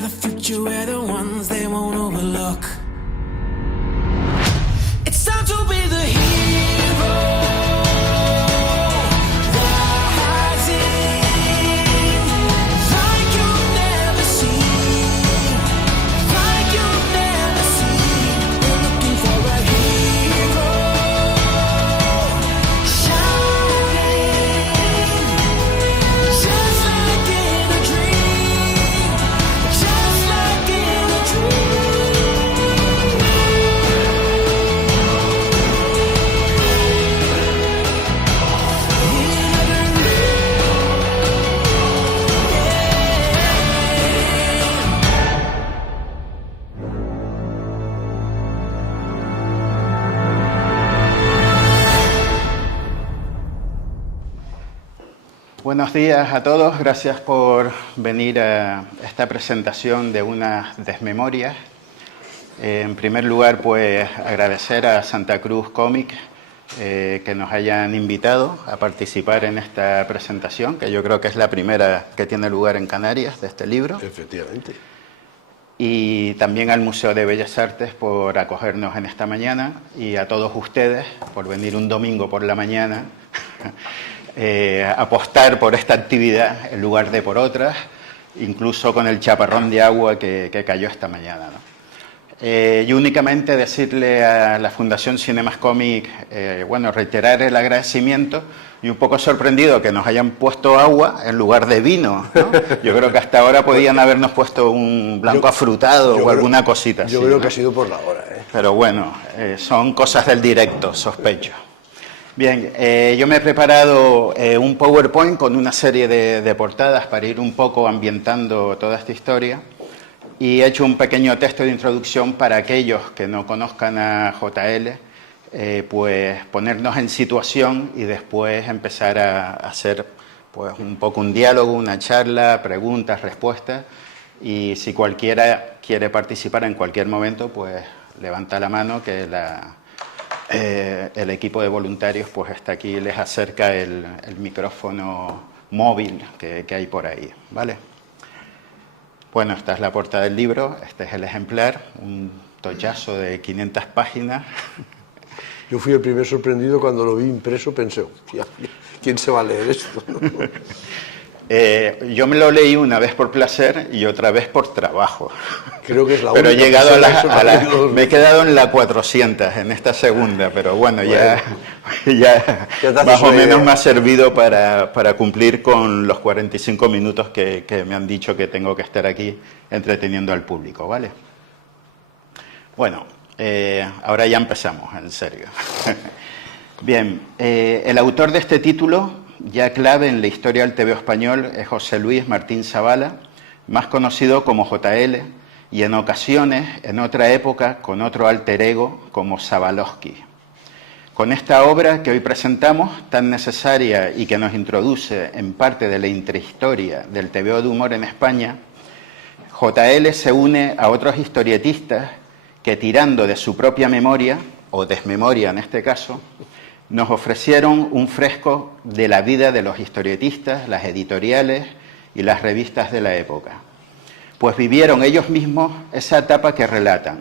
by the future, we're the ones they won't overlook. It's time to be the hero. Buenos días a todos, gracias por venir a esta presentación de unas desmemorias. En primer lugar, pues agradecer a Santa Cruz Cómic que nos hayan invitado a participar en esta presentación, que yo creo que es la primera que tiene lugar en Canarias de este libro. Efectivamente. Y también al Museo de Bellas Artes por acogernos en esta mañana y a todos ustedes por venir un domingo por la mañana apostar por esta actividad en lugar de por otras, incluso con el chaparrón de agua que cayó esta mañana, ¿no? Y únicamente decirle a la Fundación Cinemascomic, bueno, reiterar el agradecimiento y un poco sorprendido que nos hayan puesto agua en lugar de vino, ¿no? Yo creo que hasta ahora podían habernos puesto un blanco afrutado o alguna cosita así. Yo creo ¿no? que ha sido por la hora, ¿eh? Pero bueno, son cosas del directo, sospecho. Bien, yo me he preparado un PowerPoint con una serie de portadas para ir un poco ambientando toda esta historia y he hecho un pequeño texto de introducción para aquellos que no conozcan a JL, pues ponernos en situación y después empezar a hacer pues un poco un diálogo, una charla, preguntas, respuestas, y si cualquiera quiere participar en cualquier momento, pues levanta la mano que el equipo de voluntarios pues está aquí y les acerca el micrófono móvil que hay por ahí, ¿vale? Bueno, esta es la portada del libro, este es el ejemplar, un tochazo de 500 páginas. Yo fui el primer sorprendido cuando lo vi impreso, pensé, ¿quién se va a leer esto? Yo me lo leí una vez por placer y otra vez por trabajo. Creo que es la pero única. He llegado me he quedado en la 400, en esta segunda, pero bueno, ya más o menos me ha servido para cumplir con los 45 minutos que me han dicho que tengo que estar aquí entreteniendo al público, ¿vale? Bueno, ahora ya empezamos, en serio. Bien, el autor de este título, ya clave en la historia del TVO español, es José Luis Martín Zavala, más conocido como JL, y en ocasiones, en otra época, con otro alter ego como Zabalowski. Con esta obra que hoy presentamos, tan necesaria y que nos introduce en parte de la intrahistoria del TVO de humor en España, JL se une a otros historietistas que, tirando de su propia memoria, o desmemoria en este caso, nos ofrecieron un fresco de la vida de los historietistas, las editoriales y las revistas de la época. Pues vivieron ellos mismos esa etapa que relatan.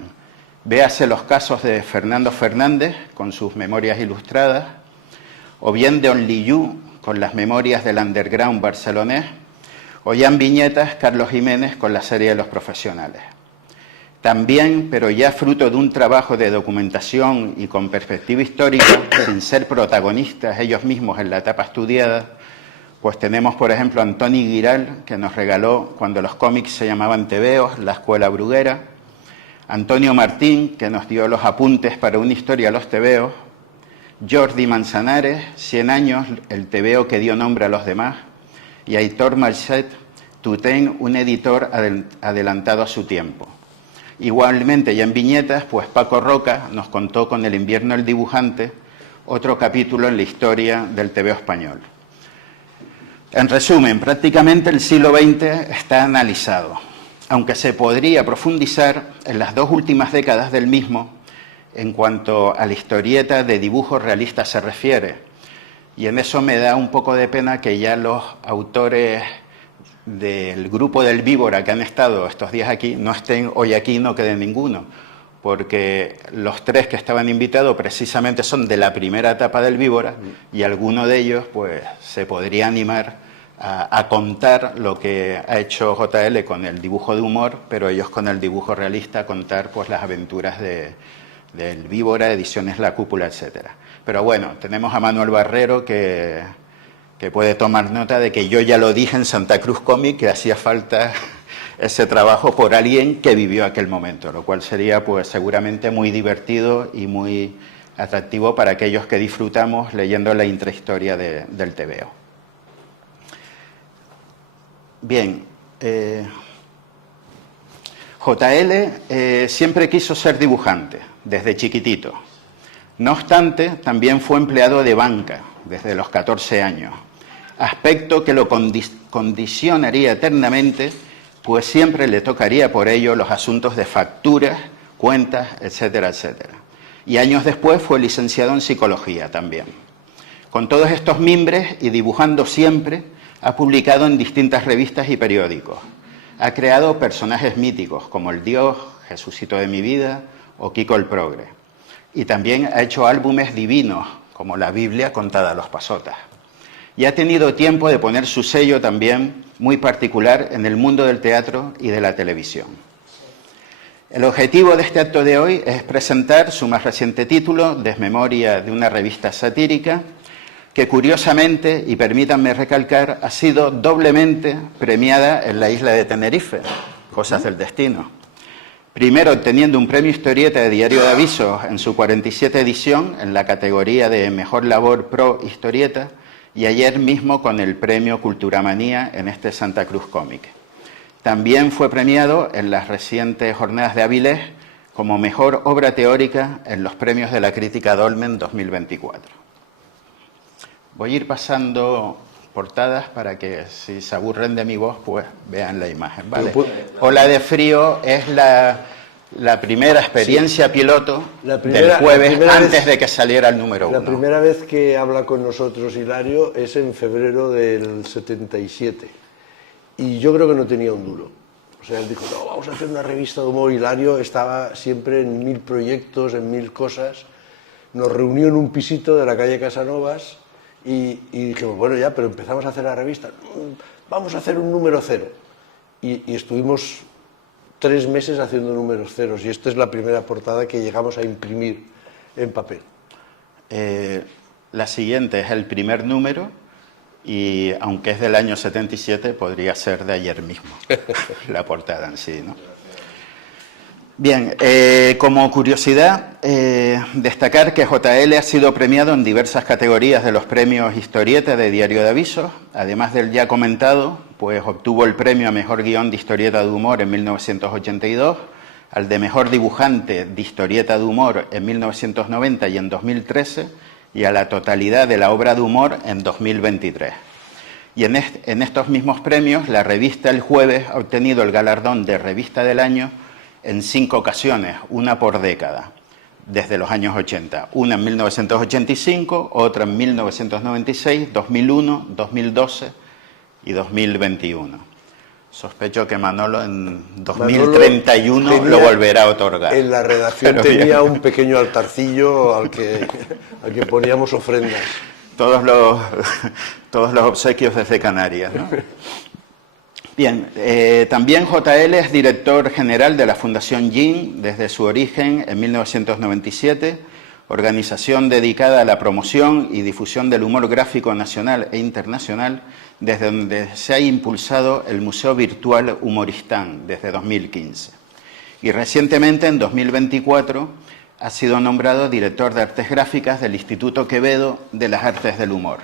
Véase los casos de Fernando Fernández con sus memorias ilustradas, o bien de Only You con las memorias del underground barcelonés, o ya en viñetas Carlos Jiménez con la serie de Los Profesionales. También, pero ya fruto de un trabajo de documentación y con perspectiva histórica, sin ser protagonistas ellos mismos en la etapa estudiada, pues tenemos, por ejemplo, a Antoni Giral, que nos regaló, cuando los cómics se llamaban tebeos, La Escuela Bruguera, Antonio Martín, que nos dio los apuntes para una historia a los tebeos, Jordi Manzanares, 100 años, el tebeo que dio nombre a los demás, y Aitor Marcet, Tutén, un editor adelantado a su tiempo. Igualmente, ya en viñetas, pues Paco Roca nos contó con El invierno del dibujante, otro capítulo en la historia del TVO español. En resumen, prácticamente el siglo XX está analizado, aunque se podría profundizar en las dos últimas décadas del mismo en cuanto a la historieta de dibujo realista se refiere. Y en eso me da un poco de pena que ya los autores del grupo del Víbora que han estado estos días aquí no estén hoy aquí, no quede ninguno, porque los 3 que estaban invitados precisamente son de la primera etapa del Víbora y alguno de ellos pues se podría animar a contar lo que ha hecho JL con el dibujo de humor, pero ellos con el dibujo realista, contar pues las aventuras del Víbora, Ediciones La Cúpula, etcétera. Pero bueno, tenemos a Manuel Barrero que puede tomar nota de que yo ya lo dije en Santa Cruz Comic, que hacía falta ese trabajo por alguien que vivió aquel momento, lo cual sería pues seguramente muy divertido y muy atractivo para aquellos que disfrutamos leyendo la intrahistoria del TVO. Bien, JL siempre quiso ser dibujante, desde chiquitito. No obstante, también fue empleado de banca desde los 14 años, aspecto que lo condicionaría eternamente, pues siempre le tocaría por ello los asuntos de facturas, cuentas, etcétera, etcétera. Y años después fue licenciado en Psicología también. Con todos estos mimbres y dibujando siempre, ha publicado en distintas revistas y periódicos. Ha creado personajes míticos como el Dios, Jesucito de mi vida o Kiko el Progre. Y también ha hecho álbumes divinos como la Biblia contada a los pasotas. Y ha tenido tiempo de poner su sello también muy particular en el mundo del teatro y de la televisión. El objetivo de este acto de hoy es presentar su más reciente título, Desmemoria de una revista satírica, que curiosamente, y permítanme recalcar, ha sido doblemente premiada en la isla de Tenerife, cosas del destino. Primero obteniendo un premio historieta de Diario de Avisos en su 47 edición en la categoría de Mejor Labor Pro Historieta, y ayer mismo con el premio Culturamanía en este Santa Cruz Comic. También fue premiado en las recientes jornadas de Avilés como Mejor Obra Teórica en los premios de la Crítica Dolmen 2024. Voy a ir pasando portadas para que si se aburren de mi voz, pues vean la imagen, ¿vale? Ola de Frío es la primera experiencia piloto del jueves antes de que saliera el número 1. La primera vez que habla con nosotros Hilario es en febrero del 77 y yo creo que no tenía un duro. O sea, él dijo, no, vamos a hacer una revista de humor. Hilario estaba siempre en 1000 proyectos, en 1000 cosas. Nos reunió en un pisito de la calle Casanovas y dijimos, bueno ya, pero empezamos a hacer la revista. Vamos a hacer un número 0. Y estuvimos 3 meses haciendo números ceros y esta es la primera portada que llegamos a imprimir en papel. La siguiente es el primer número y aunque es del año 77 podría ser de ayer mismo la portada en sí, ¿no? Bien, como curiosidad, destacar que JL ha sido premiado en diversas categorías de los premios Historieta de Diario de Avisos. Además del ya comentado, pues obtuvo el premio a Mejor Guión de Historieta de Humor en 1982, al de Mejor Dibujante de Historieta de Humor en 1990 y en 2013, y a la totalidad de la obra de humor en 2023. Y en estos mismos premios, la revista El Jueves ha obtenido el galardón de Revista del Año en 5 ocasiones, una por década, desde los años 80. Una en 1985, otra en 1996, 2001, 2012 y 2021. Sospecho que Manolo en 2031 lo volverá a otorgar. En la redacción tenía un pequeño altarcillo al que poníamos ofrendas. Todos los obsequios desde Canarias, ¿no? Bien, también JL es director general de la Fundación GIN desde su origen en 1997, organización dedicada a la promoción y difusión del humor gráfico nacional e internacional, desde donde se ha impulsado el Museo Virtual Humoristán desde 2015. Y recientemente, en 2024, ha sido nombrado director de Artes Gráficas del Instituto Quevedo de las Artes del Humor,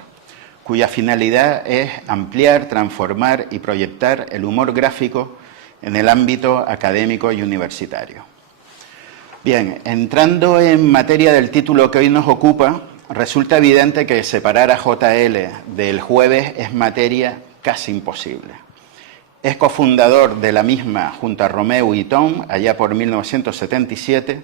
cuya finalidad es ampliar, transformar y proyectar el humor gráfico en el ámbito académico y universitario. Bien, entrando en materia del título que hoy nos ocupa, resulta evidente que separar a JL del Jueves es materia casi imposible. Es cofundador de la misma junto a Romeu y Tom, allá por 1977,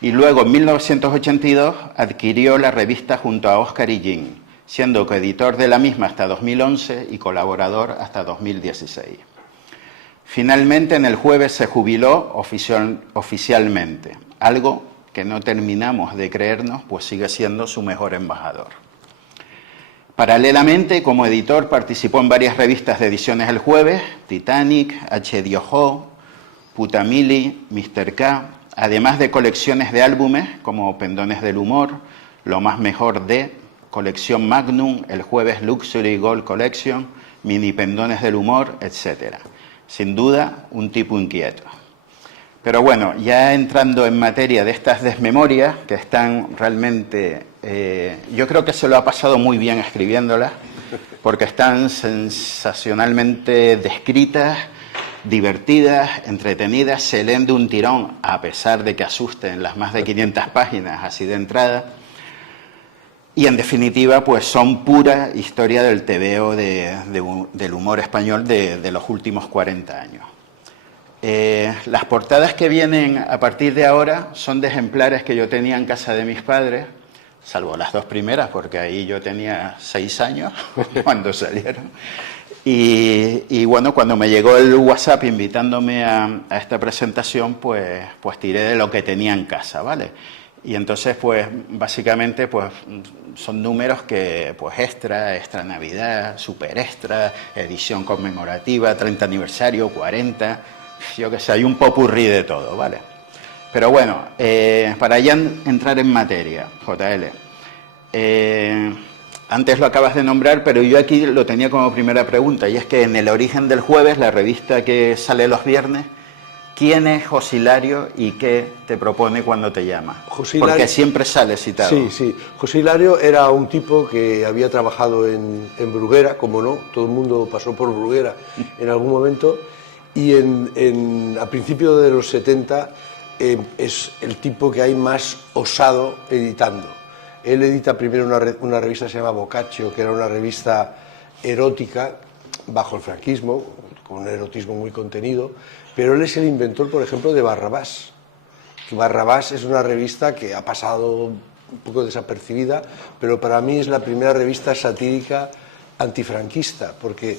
y luego en 1982 adquirió la revista junto a Óscar y Jean, siendo coeditor de la misma hasta 2011 y colaborador hasta 2016. Finalmente, en El Jueves se jubiló oficialmente, algo que no terminamos de creernos, pues sigue siendo su mejor embajador. Paralelamente, como editor, participó en varias revistas de ediciones El Jueves, Titanic, H. Diojo, Putamili, Mr. K, además de colecciones de álbumes como Pendones del Humor, Lo Más Mejor de, Colección Magnum, El Jueves Luxury Gold Collection, Mini Pendones del Humor, etc. Sin duda, un tipo inquieto. Pero bueno, ya entrando en materia de estas desmemorias, que están realmente... yo creo que se lo ha pasado muy bien escribiéndolas, porque están sensacionalmente descritas, divertidas, entretenidas, se leen de un tirón, a pesar de que asusten las más de 500 páginas así de entrada. Y en definitiva, pues son pura historia del tebeo del humor español de los últimos 40 años. Las portadas que vienen a partir de ahora son de ejemplares que yo tenía en casa de mis padres, salvo las dos primeras, porque ahí yo tenía 6 años cuando salieron. Y bueno, cuando me llegó el WhatsApp invitándome a esta presentación, pues tiré de lo que tenía en casa, ¿vale? Y entonces, pues básicamente, pues son números que, pues extra Navidad, super extra, edición conmemorativa, 30 aniversario, 40, yo qué sé, hay un popurrí de todo, ¿vale? Pero bueno, para ya entrar en materia, JL, antes lo acabas de nombrar, pero yo aquí lo tenía como primera pregunta, y es que en El Origen del Jueves, la revista que sale los viernes, ¿quién es José Hilario y qué te propone cuando te llama? José Hilario, porque siempre sale citado. Sí, sí. José Hilario era un tipo que había trabajado en Bruguera, como no, todo el mundo pasó por Bruguera en algún momento, y a principios de los 70 es el tipo que hay más osado editando. Él edita primero una revista que se llama Boccaccio, que era una revista erótica bajo el franquismo, con un erotismo muy contenido, pero él es el inventor, por ejemplo, de Barrabás. Barrabás es una revista que ha pasado un poco desapercibida, pero para mí es la primera revista satírica antifranquista, porque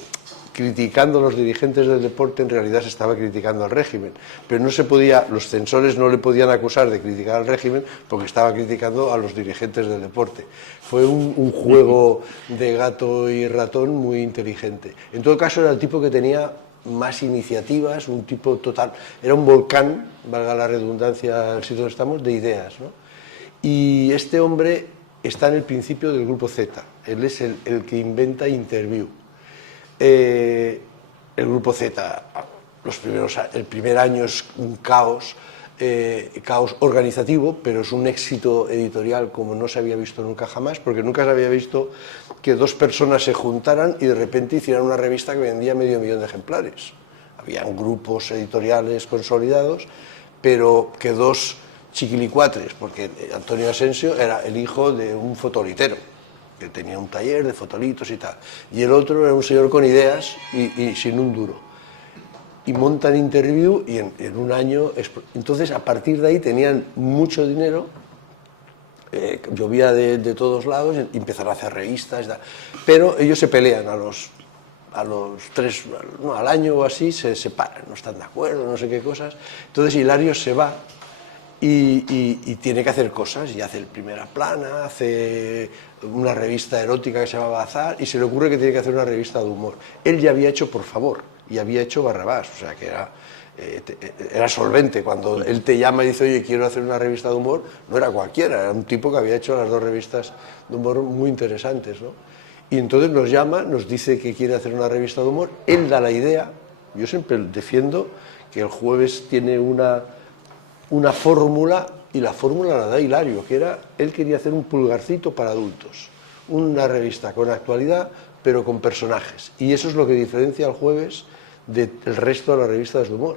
criticando a los dirigentes del deporte en realidad se estaba criticando al régimen, pero no se podía, los censores no le podían acusar de criticar al régimen porque estaba criticando a los dirigentes del deporte. Fue un juego de gato y ratón muy inteligente. En todo caso era el tipo que tenía más iniciativas, un tipo total, era un volcán, valga la redundancia del sitio donde estamos, de ideas, ¿no? Y este hombre está en el principio del Grupo Z, él es el que inventa Interview. El Grupo Z, el primer año es un caos organizativo, pero es un éxito editorial como no se había visto nunca jamás, porque nunca se había visto que dos personas se juntaran y de repente hicieran una revista que vendía 500.000 de ejemplares. Habían grupos editoriales consolidados, pero que dos chiquilicuatres, porque Antonio Asensio era el hijo de un fotolitero, que tenía un taller de fotolitos y tal, y el otro era un señor con ideas y sin un duro. Y montan Interview y en un año... Entonces, a partir de ahí tenían mucho dinero, llovía de todos lados, y empezaron a hacer revistas, pero ellos se pelean al año o así, se separan, no están de acuerdo, no sé qué cosas. Entonces Hilario se va y tiene que hacer cosas, y hace el Primera Plana, hace una revista erótica que se llama Bazar, y se le ocurre que tiene que hacer una revista de humor. Él ya había hecho Por Favor, y había hecho Barrabás, o sea que era solvente. Cuando él te llama y dice, oye, quiero hacer una revista de humor, no era cualquiera, era un tipo que había hecho las dos revistas de humor muy interesantes, ¿no? Y entonces nos llama, nos dice que quiere hacer una revista de humor, él da la idea. Yo siempre defiendo que El Jueves tiene una fórmula, y la fórmula la da Hilario, que era, él quería hacer un Pulgarcito para adultos, una revista con actualidad, pero con personajes, y eso es lo que diferencia al Jueves del resto de las revistas de humor,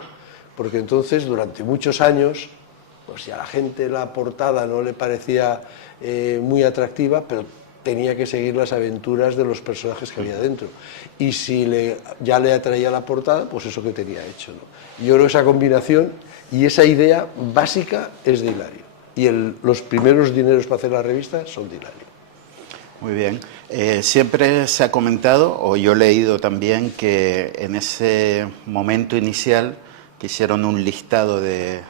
porque entonces durante muchos años, pues si a la gente la portada no le parecía muy atractiva, pero tenía que seguir las aventuras de los personajes que había dentro, y si ya le atraía la portada, pues eso que tenía hecho, ¿no? Yo creo que esa combinación y esa idea básica es de Hilario, y los primeros dineros para hacer la revista son de Hilario. Muy bien. Siempre se ha comentado, o yo he leído también, que en ese momento inicial que hicieron un listado de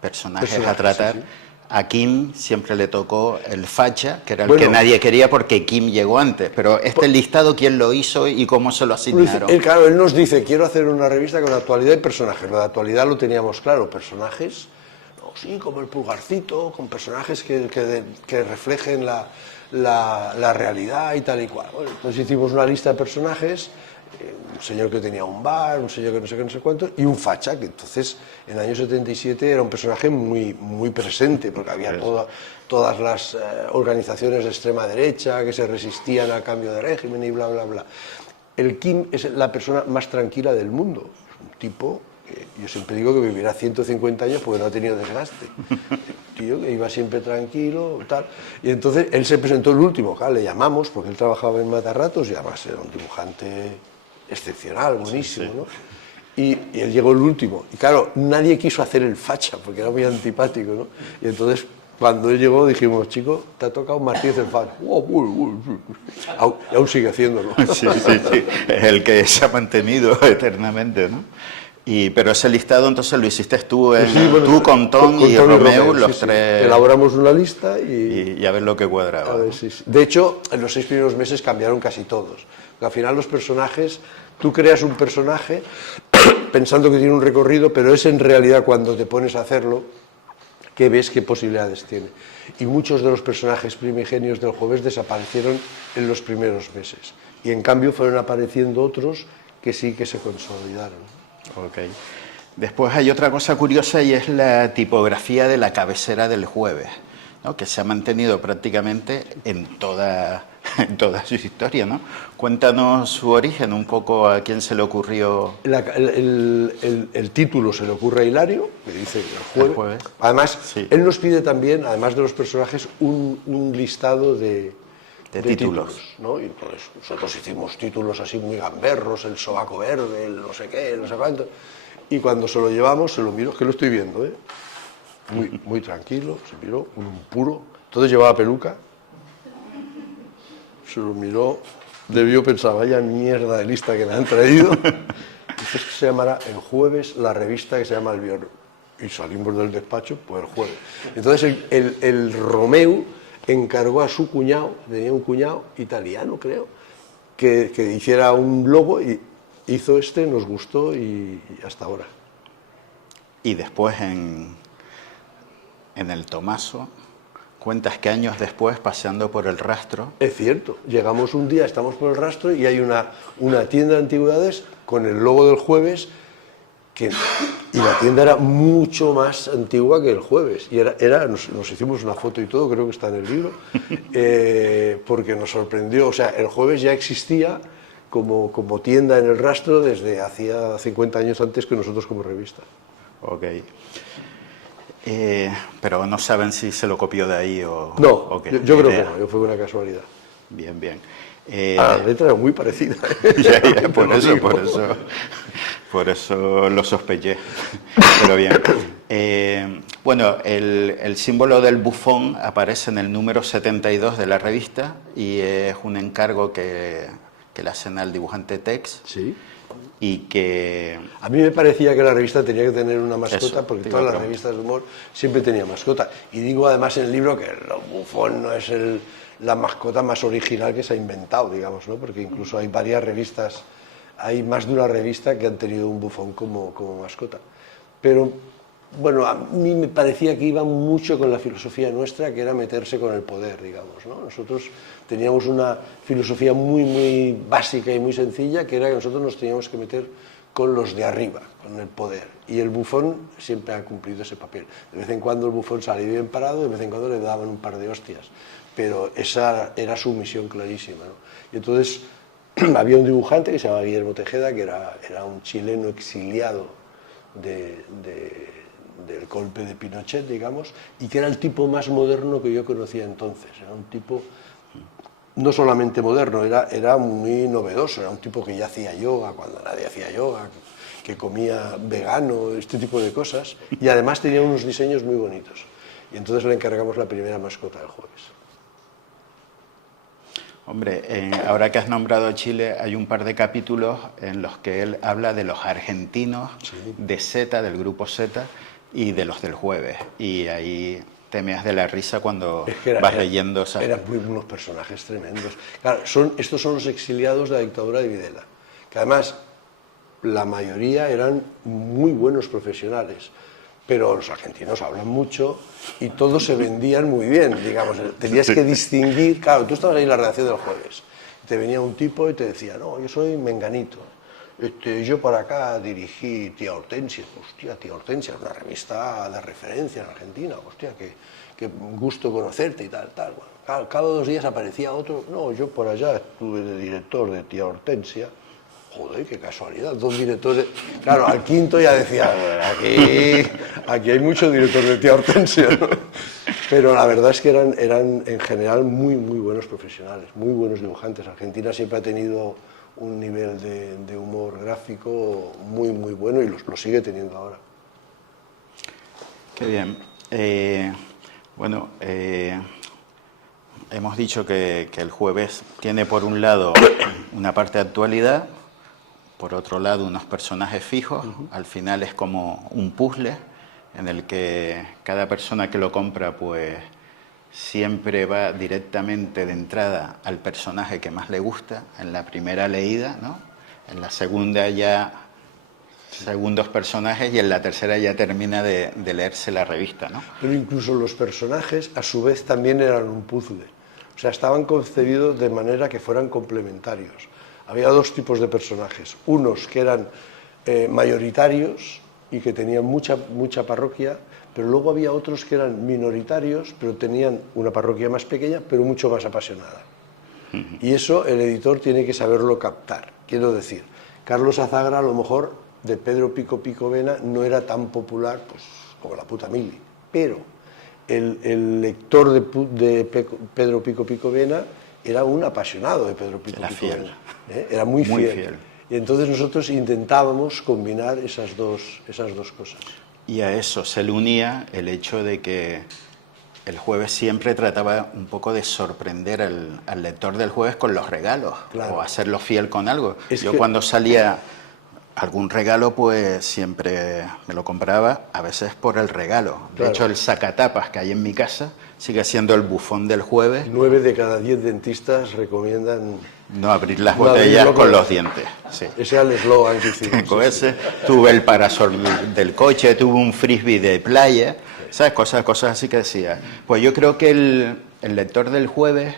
personajes a tratar. Sí, sí. A Kim siempre le tocó el facha, que era el Bueno, que nadie quería porque Kim llegó antes. Pero este listado, ¿quién lo hizo y cómo se lo asignaron? Claro, él nos dice, quiero hacer una revista con actualidad y personajes. Lo de actualidad lo teníamos claro, personajes, no, sí, como el Pulgarcito, con personajes que reflejen la realidad y tal y cual. Bueno, entonces hicimos una lista de personajes, un señor que tenía un bar, un señor que no sé qué, no sé cuánto, y un facha, que entonces en el año 77 era un personaje muy, muy presente, porque había todas las organizaciones de extrema derecha que se resistían al cambio de régimen y bla, bla, bla. El Kim es la persona más tranquila del mundo, es un tipo, yo siempre digo que vivirá 150 años porque no ha tenido desgaste. Tío que iba siempre tranquilo, tal. Y entonces él se presentó el último, claro, le llamamos, porque él trabajaba en Matarratos y además era un dibujante excepcional, buenísimo, sí, sí. ¿no? Y él llegó el último. Y claro, nadie quiso hacer el facha, porque era muy antipático, ¿no? Y entonces, cuando él llegó, dijimos, chico, te ha tocado Martínez el facha. Y aún sigue haciéndolo. Sí, sí, sí. Es el que se ha mantenido eternamente, ¿no? Pero ese listado entonces lo hiciste tú, tú con Tom y Romeu, los sí, tres. Sí. Elaboramos una lista y a ver lo que cuadraba. A ver, sí, sí. De hecho, en los 6 primeros meses cambiaron casi todos. Porque al final los personajes, tú creas un personaje pensando que tiene un recorrido, pero es en realidad cuando te pones a hacerlo que ves qué posibilidades tiene. Y muchos de los personajes primigenios del Jueves desaparecieron en los primeros meses. Y en cambio fueron apareciendo otros que sí que se consolidaron. Ok. Después hay otra cosa curiosa y es la tipografía de la cabecera del Jueves, ¿no? Que se ha mantenido prácticamente en toda su historia, ¿no? Cuéntanos su origen, un poco a quién se le ocurrió. El título se le ocurre a Hilario, que dice el jueves. Además, sí. Él nos pide también, además de los personajes, un listado de títulos, ¿no? Y entonces nosotros hicimos títulos así muy gamberros, el sobaco verde, el no sé qué, no sé cuánto. Y cuando se lo llevamos, se lo miró, que lo estoy viendo, ¿eh? Muy tranquilo, se miró, un puro. Entonces llevaba peluca, se lo miró, debió pensar, vaya mierda de lista que me han traído. Entonces se llamará el Jueves la revista que se llama El Viernes. Y salimos del despacho, pues el jueves. Entonces el Romeu encargó a su cuñado, tenía un cuñado italiano creo, que hiciera un logo y hizo nos gustó y hasta ahora. Y después en el Tomaso, cuentas que años después, paseando por el Rastro. Es cierto, llegamos un día, estamos por el Rastro y hay una tienda de antigüedades con el logo del Jueves, y la tienda era mucho más antigua que el Jueves. Y nos hicimos una foto y todo, creo que está en el libro, porque nos sorprendió. O sea, el Jueves ya existía como tienda en el Rastro desde hacía 50 años antes que nosotros como revista. Ok. Pero no saben si se lo copió de ahí o... No, okay. yo creo que no, fue una casualidad. Bien, bien. La letra era muy parecida. Ya, por eso lo sospeché. Pero bien. Bueno, el símbolo del bufón aparece en el número 72 de la revista y es un encargo que le hacen al dibujante Tex. Sí. Y que... A mí me parecía que la revista tenía que tener una mascota, Eso, porque todas las revistas de humor siempre tenían mascota. Y digo además en el libro que el bufón no es la mascota más original que se ha inventado, digamos, ¿no? Porque incluso hay varias revistas, hay más de una revista que han tenido un bufón como mascota. Pero bueno, a mí me parecía que iba mucho con la filosofía nuestra, que era meterse con el poder, digamos, ¿no? Nosotros teníamos una filosofía muy, muy básica y muy sencilla, que era que nosotros nos teníamos que meter con los de arriba, con el poder. Y el bufón siempre ha cumplido ese papel. De vez en cuando el bufón salía bien parado, de vez en cuando le daban un par de hostias. Pero esa era su misión clarísima, ¿no? Y entonces había un dibujante que se llamaba Guillermo Tejeda, que era un chileno exiliado del golpe de Pinochet, digamos, y que era el tipo más moderno que yo conocía entonces. Era un tipo no solamente moderno, era muy novedoso, era un tipo que ya hacía yoga cuando nadie hacía yoga, que comía vegano, este tipo de cosas, y además tenía unos diseños muy bonitos. Y entonces le encargamos la primera mascota del Jueves. Hombre, ahora que has nombrado Chile, hay un par de capítulos en los que él habla de los argentinos de Z, del grupo Z, y de los del Jueves. Y ahí te meas de la risa cuando vas leyendo esas... Eran unos personajes tremendos. Claro, estos son los exiliados de la dictadura de Videla, que además la mayoría eran muy buenos profesionales. Pero los argentinos hablan mucho y todos se vendían muy bien, digamos. Tenías que distinguir, claro, tú estabas ahí en la redacción del Jueves, te venía un tipo y te decía, no, yo soy menganito, yo para acá dirigí Tía Hortensia. Hostia, Tía Hortensia, una revista de referencia en Argentina, hostia, qué gusto conocerte y tal. Bueno, cada 2 días aparecía otro, no, yo por allá estuve de director de Tía Hortensia. Joder, qué casualidad, 2 directores. Claro, al quinto ya decía, aquí hay mucho director de Tía Hortensia, ¿no? Pero la verdad es que eran en general muy buenos profesionales, muy buenos dibujantes. Argentina siempre ha tenido un nivel de humor gráfico muy bueno y lo sigue teniendo ahora. Qué bien. Bueno, hemos dicho que el Jueves tiene por un lado una parte de actualidad, por otro lado unos personajes fijos. Al final es como un puzzle en el que cada persona que lo compra pues siempre va directamente de entrada al personaje que más le gusta en la primera leída, ¿no? En la segunda ya segundos personajes y en la tercera ya termina de leerse la revista, ¿no? Pero incluso los personajes a su vez también eran un puzzle. O sea, estaban concebidos de manera que fueran complementarios. Había 2 tipos de personajes, unos que eran mayoritarios y que tenían mucha parroquia, pero luego había otros que eran minoritarios, pero tenían una parroquia más pequeña, pero mucho más apasionada. Y eso el editor tiene que saberlo captar. Quiero decir, Carlos Azagra a lo mejor de Pedro Pico Picovena no era tan popular pues, como la puta mili, pero el lector de Pedro Pico Picovena era un apasionado de Pedro Pico Picovena. Era muy fiel. Y entonces nosotros intentábamos combinar esas dos cosas. Y a eso se le unía el hecho de que el Jueves siempre trataba un poco de sorprender al lector del Jueves con los regalos, claro, o hacerlo fiel con algo. Yo cuando salía algún regalo, pues siempre me lo compraba, a veces por el regalo. De hecho, el sacatapas que hay en mi casa sigue siendo el bufón del Jueves. 9 de cada 10 dentistas recomiendan no abrir las botellas con los dientes. Sí. Ese era el eslogan que hicimos. Con ese tuve el parasol del coche, tuve un frisbee de playa, ¿sabes? Cosas así que decía. Pues yo creo que el lector del Jueves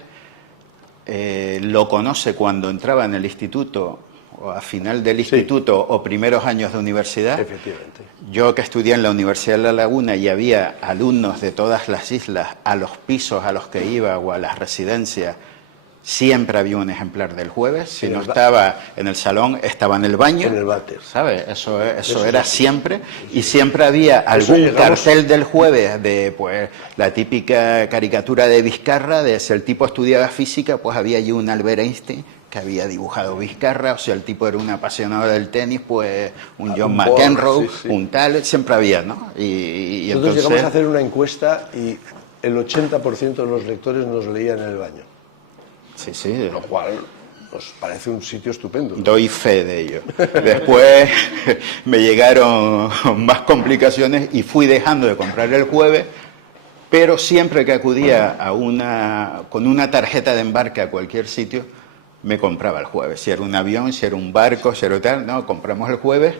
lo conoce cuando entraba en el instituto, o a final del instituto, o primeros años de universidad. Efectivamente. Yo que estudié en la Universidad de La Laguna y había alumnos de todas las islas, a los pisos a los que iba o a las residencias, siempre había un ejemplar del Jueves. Si no estaba en el salón, estaba en el baño. En el váter. ¿Sabes? Eso era siempre. Y siempre había algún cartel del Jueves de pues la típica caricatura de Vizcarra, de si el tipo estudiaba física, pues había allí un Albert Einstein que había dibujado Vizcarra, o sea, el tipo era un apasionado del tenis, pues un John McEnroe, un tal, siempre había, ¿no? Y nosotros llegamos a hacer una encuesta y el 80% de los lectores nos leían en el baño. Sí, sí. Lo cual nos parece un sitio estupendo, ¿no? Doy fe de ello. Después me llegaron más complicaciones y fui dejando de comprar el Jueves, pero siempre que acudía con una tarjeta de embarque a cualquier sitio, me compraba el Jueves. Si era un avión, si era un barco, si era tal, no, compramos el Jueves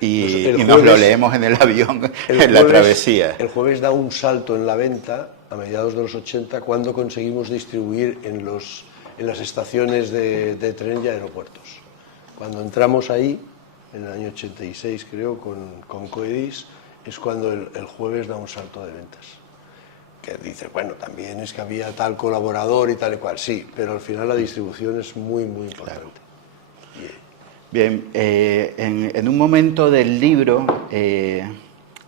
y nos lo leemos en el avión, en la travesía. El Jueves da un salto en la venta a mediados de los 80 cuando conseguimos distribuir en las estaciones de tren y aeropuertos. Cuando entramos ahí, en el año 86 creo, con Coedis, es cuando el Jueves da un salto de ventas. Que dice, bueno, también es que había tal colaborador y tal y cual, sí, pero al final la distribución es muy importante. Claro. Bien, en un momento del libro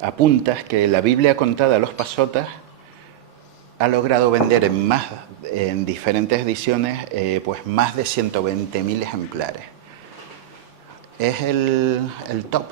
apuntas que la Biblia contada a los pasotas ha logrado vender en diferentes ediciones pues más de 120.000 ejemplares. Es el top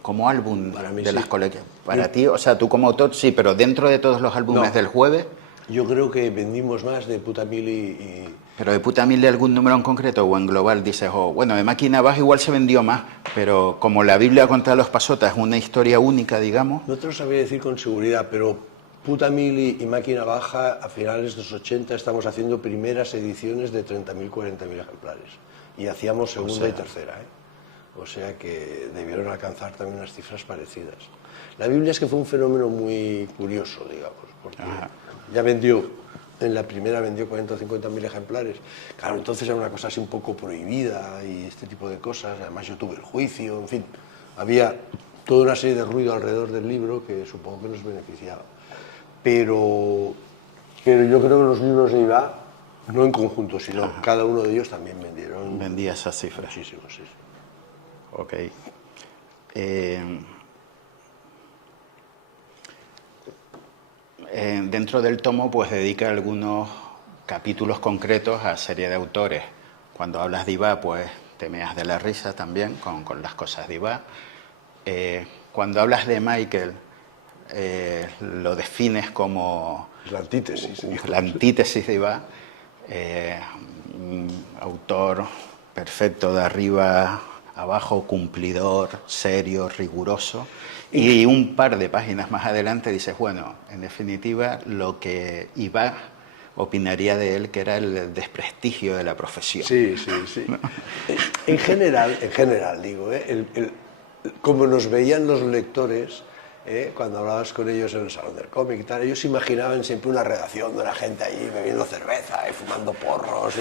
como álbum de las colecciones. Para ti, o sea, tú como autor, sí, pero dentro de todos los álbumes del Jueves. Yo creo que vendimos más de Puta Mili Pero de puta mil de algún número en concreto o en global dices, oh, bueno, de Máquina Baja igual se vendió más, pero como la Biblia contra los pasotas es una historia única, digamos. No te lo sabría decir con seguridad, pero Puta Mili y Máquina Baja a finales de los 80 estamos haciendo primeras ediciones de 30.000, 40.000 ejemplares. Y hacíamos segunda y tercera, ¿eh? O sea que debieron alcanzar también unas cifras parecidas. La Biblia es que fue un fenómeno muy curioso, digamos, porque ya vendió... En la primera vendió 40 o 50.000 ejemplares. Claro, entonces era una cosa así un poco prohibida y este tipo de cosas. Además yo tuve el juicio, en fin. Había toda una serie de ruido alrededor del libro que supongo que nos beneficiaba. Pero yo creo que los libros de Ibá, no en conjunto, sino cada uno de ellos también vendieron... Vendía esas cifras. Muchísimo, sí. Ok. Dentro del tomo pues dedica algunos capítulos concretos a serie de autores. Cuando hablas de Ibá pues te meas de la risa también con las cosas de Ibá. Cuando hablas de Michael lo defines como La antítesis. la antítesis de Ibá, un autor perfecto de arriba abajo, cumplidor, serio, riguroso. Y un par de páginas más adelante dices, bueno, en definitiva, lo que Ibá opinaría de él, que era el desprestigio de la profesión. Sí. ¿No? En general, digo, como nos veían los lectores, cuando hablabas con ellos en el Salón del Cómic y tal, ellos imaginaban siempre una redacción de una gente allí bebiendo cerveza y fumando porros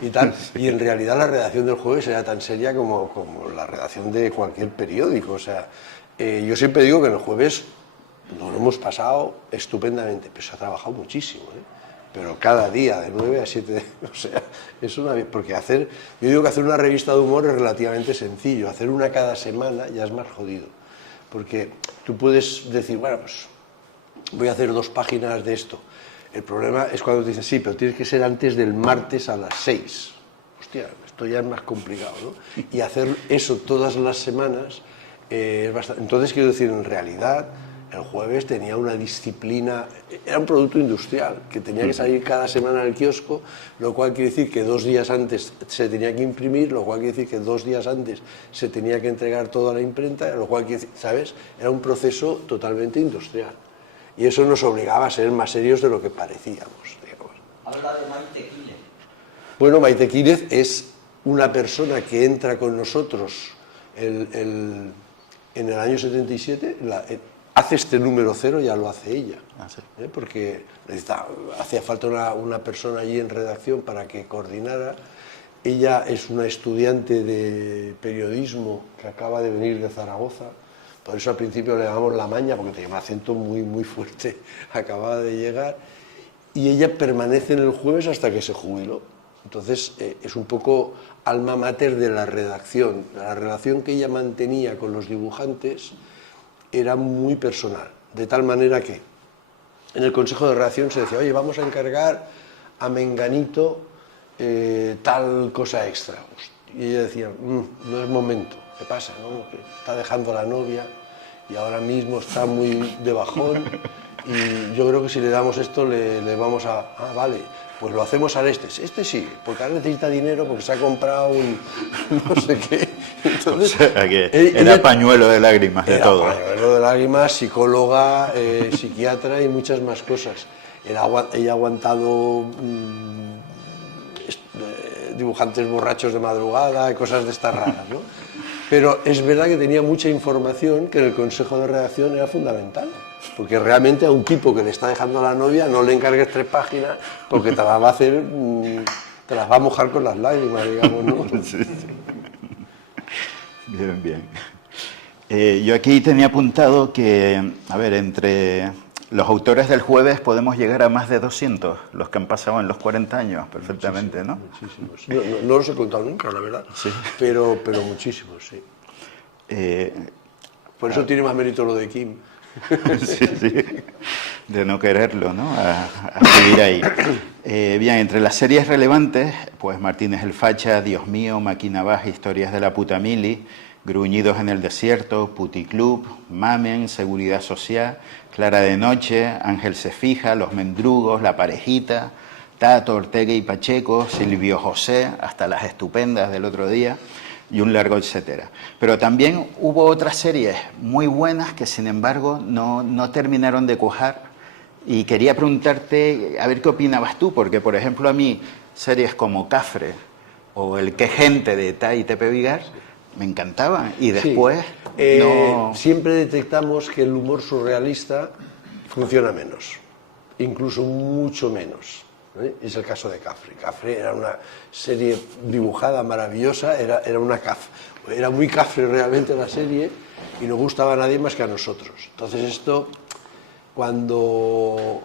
y tal, y en realidad la redacción del Jueves era tan seria como la redacción de cualquier periódico. O sea, yo siempre digo que en el Jueves nos lo hemos pasado estupendamente, pero se ha trabajado muchísimo, pero cada día de 9 a 7, o sea, es porque yo digo que hacer una revista de humor es relativamente sencillo, hacer una cada semana ya es más jodido, porque tú puedes decir, bueno, pues voy a hacer 2 páginas de esto. El problema es cuando te dicen, sí, pero tienes que ser antes del martes a las 6. Hostia, esto ya es más complicado, ¿no? Y hacer eso todas las semanas es bastante... Entonces, quiero decir, en realidad, el Jueves tenía una disciplina, era un producto industrial, que tenía que salir cada semana al kiosco, lo cual quiere decir que 2 días antes se tenía que imprimir, lo cual quiere decir que 2 días antes se tenía que entregar toda la imprenta, lo cual quiere decir, ¿sabes? Era un proceso totalmente industrial. Y eso nos obligaba a ser más serios de lo que parecíamos, digamos. Habla de Maite Quílez. Bueno, Maite Quílez es una persona que entra con nosotros en el año 77, hace este número 0, ya lo hace ella, porque hacía falta una persona allí en redacción para que coordinara. Ella es una estudiante de periodismo que acaba de venir de Zaragoza, por eso al principio le llamamos La Maña, porque tenía un acento muy, muy fuerte, acababa de llegar, y ella permanece en el Jueves hasta que se jubiló. Entonces es un poco alma mater de la redacción. La relación que ella mantenía con los dibujantes era muy personal, de tal manera que en el consejo de redacción se decía, oye, vamos a encargar a Menganito tal cosa extra. Y ella decía, no es momento, ¿qué pasa? ¿No? Que está dejando a la novia y ahora mismo está muy de bajón y yo creo que si le damos esto le vamos a... Ah, vale, pues lo hacemos al este sí, porque ahora necesita dinero porque se ha comprado un no sé qué. Entonces, o sea, que era pañuelo de lágrimas de todo. Pañuelo de lágrimas, psicóloga, psiquiatra y muchas más cosas. Ella ha aguantado dibujantes borrachos de madrugada y cosas de estas raras, ¿no? Pero es verdad que tenía mucha información que en el consejo de redacción era fundamental. Porque realmente a un tipo que le está dejando a la novia no le encargues 3 páginas porque te las va a hacer, te las va a mojar con las lágrimas, digamos, ¿no? Sí. Bien. Yo aquí tenía apuntado que, a ver, entre los autores del Jueves podemos llegar a más de 200, los que han pasado en los 40 años, perfectamente, ¿no? Muchísimos. No los he contado nunca, la verdad, sí. pero muchísimos, sí. Por eso tiene más mérito lo de Kim. Sí, de no quererlo, ¿no? A seguir ahí. Bien, entre las series relevantes, pues Martínez el Facha, Dios mío, Máquina Baja, Historias de la Puta Mili, Gruñidos en el Desierto, Puticlub, Mamen, Seguridad Social, Clara de Noche, Ángel se fija, Los Mendrugos, La Parejita, Tato, Ortega y Pacheco, Silvio José, hasta Las Estupendas del otro día, y un largo etcétera. Pero también hubo otras series muy buenas que, sin embargo, no terminaron de cuajar. Y quería preguntarte, a ver qué opinabas tú, porque, por ejemplo, a mí, series como Cafre o El Qué Gente de Tai y Tepe Vigar me encantaban. Y después no... Siempre detectamos que el humor surrealista funciona menos, incluso mucho menos. Es el caso de Cafre. Cafre era una serie dibujada maravillosa, era muy Cafre realmente la serie, y no gustaba a nadie más que a nosotros. Entonces esto, cuando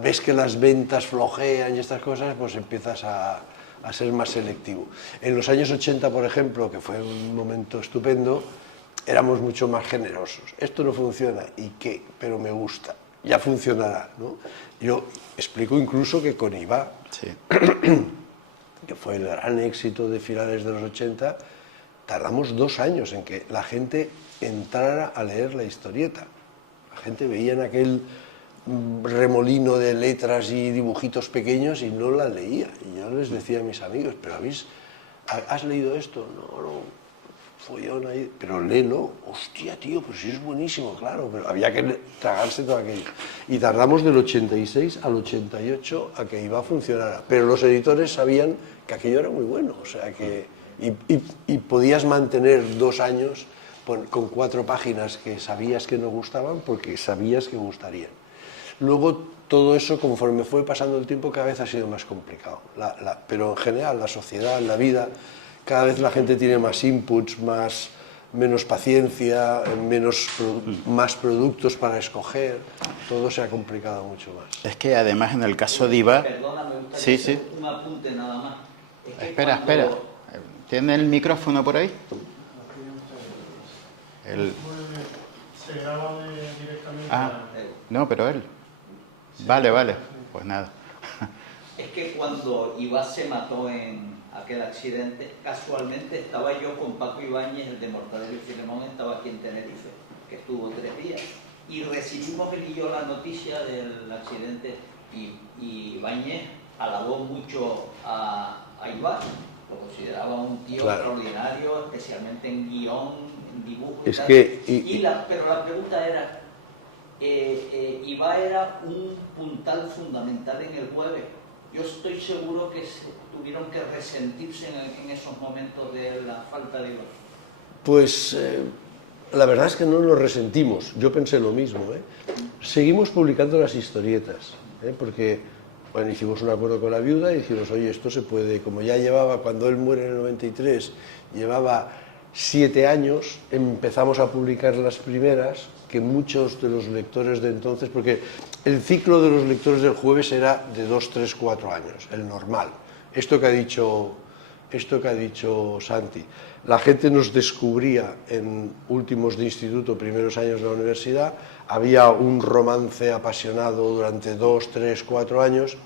ves que las ventas flojean y estas cosas, pues empiezas a ser más selectivo. En los años 80, por ejemplo, que fue un momento estupendo, éramos mucho más generosos. Esto no funciona, ¿y qué? Pero me gusta, ya funcionará, ¿no? Yo explico incluso que con Iva, Sí. que fue el gran éxito de finales de los 80, tardamos 2 años en que la gente entrara a leer la historieta. La gente veía en aquel remolino de letras y dibujitos pequeños y no la leía. Y yo les decía a mis amigos, pero ¿has leído esto? No, follón ahí, pero léelo. Hostia, tío, pues sí es buenísimo, claro, pero había que tragarse todo aquello. Y tardamos del 86 al 88 a que iba a funcionar. Pero los editores sabían que aquello era muy bueno, o sea que... Y podías mantener 2 años con 4 páginas que sabías que no gustaban porque sabías que gustarían. Luego todo eso, conforme fue pasando el tiempo, cada vez ha sido más complicado. Pero en general, la sociedad, la vida, cada vez la gente tiene más inputs, menos paciencia, más productos para escoger. Todo se ha complicado mucho más. Es que además en el caso de Iva... Perdona, me gustaría Sí. hacer un apunte nada más. Es que Espera. ¿Tiene el micrófono por ahí? Se graba directamente. No, pero él. Vale, pues nada. Es que cuando Iva se mató en aquel accidente, casualmente estaba yo con Paco Ibáñez, el de Mortadelo y Filemón, estaba aquí en Tenerife, que estuvo 3 días. Y recibimos él y yo la noticia del accidente y Ibáñez alabó mucho a Iva, lo consideraba un tío extraordinario, especialmente en guión, en dibujo y tal. Pero la pregunta era, Iva era un puntal fundamental en el jueves. Yo estoy seguro que tuvieron que resentirse en esos momentos de la falta de Iva. Pues la verdad es que no nos resentimos, yo pensé lo mismo. Seguimos publicando las historietas, porque bueno, hicimos un acuerdo con la viuda y dijimos, oye, esto se puede, como ya llevaba, cuando él muere en el 93, llevaba 7 años, empezamos a publicar las primeras, que muchos de los lectores de entonces, porque el ciclo de los lectores del jueves era de 2, 3, 4 años, el normal. Esto que ha dicho Santi. La gente nos descubría en últimos de instituto, primeros años de la universidad, había un romance apasionado durante 2, 3, 4 años,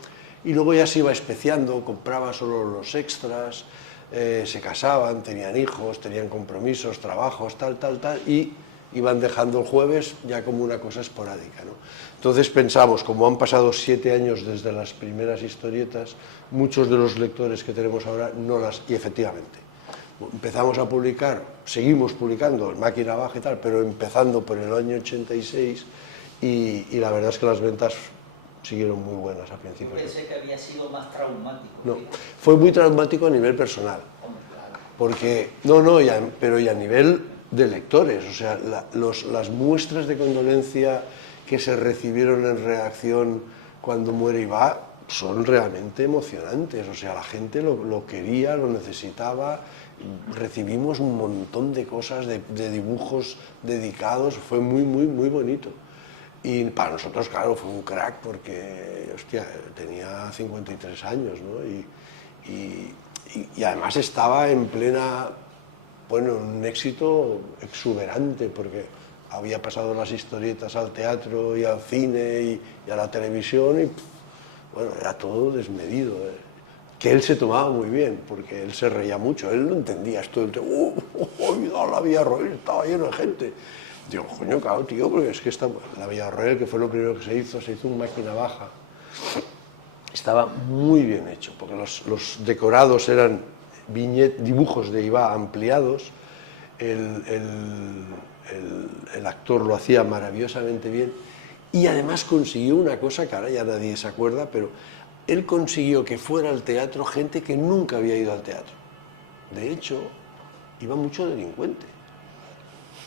y luego ya se iba especiando, compraba solo los extras, se casaban, tenían hijos, tenían compromisos, trabajos, tal, y iban dejando el jueves ya como una cosa esporádica, ¿no? Entonces pensamos, como han pasado 7 años desde las primeras historietas, muchos de los lectores que tenemos ahora no las... Y efectivamente, empezamos a publicar, seguimos publicando en máquina baja y tal, pero empezando por el año 86 y la verdad es que las ventas siguieron muy buenas al principio. Yo pensé que había sido más traumático. No, fue muy traumático a nivel personal, porque, pero y a nivel de lectores, o sea, las muestras de condolencia que se recibieron en reacción cuando muere Iva son realmente emocionantes, o sea, la gente lo quería, lo necesitaba, recibimos un montón de cosas, de dibujos dedicados, fue muy, muy, muy bonito. Y para nosotros, claro, fue un crack porque, hostia, tenía 53 años, ¿no? Y además estaba en plena, bueno, un éxito exuberante porque había pasado las historietas al teatro y al cine y a la televisión y, bueno, era todo desmedido, que él se tomaba muy bien porque él se reía mucho, él no entendía esto, la Villarroel estaba lleno de gente. Digo, coño, claro, tío, porque es que la Villarroel, que fue lo primero que se hizo en máquina baja. estaba muy bien hecho, porque los decorados eran dibujos de Ibá ampliados, el actor lo hacía maravillosamente bien y además consiguió una cosa que ahora ya nadie se acuerda, pero él consiguió que fuera al teatro gente que nunca había ido al teatro. De hecho, iba mucho delincuente,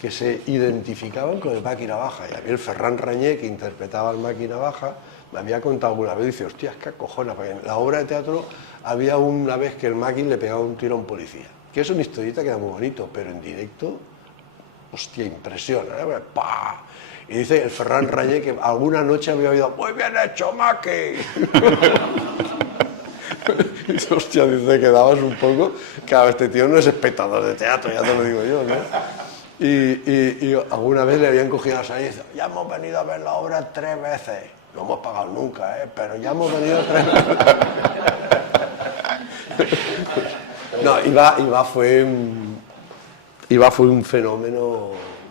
que se identificaban con el Máquina Baja. Y a mí el Ferran Rañé, que interpretaba al Máquina Baja, me había contado alguna vez, dice, hostia, es que acojona, porque en la obra de teatro había una vez que el Máquina le pegaba un tiro a un policía, que es una historieta que era muy bonito, pero en directo, hostia, impresiona, ¿eh? ¡Pah! Y dice el Ferran Rañé que alguna noche había oído, muy bien hecho, Maki. Y dice, hostia, dice, quedabas un poco, claro, este tío no es espectador de teatro, ya te lo digo yo, ¿no? Y alguna vez le habían cogido a salir y dice, ya hemos venido a ver la obra 3 veces. No hemos pagado nunca, pero ya hemos venido 3 veces. No, Ibá fue un fenómeno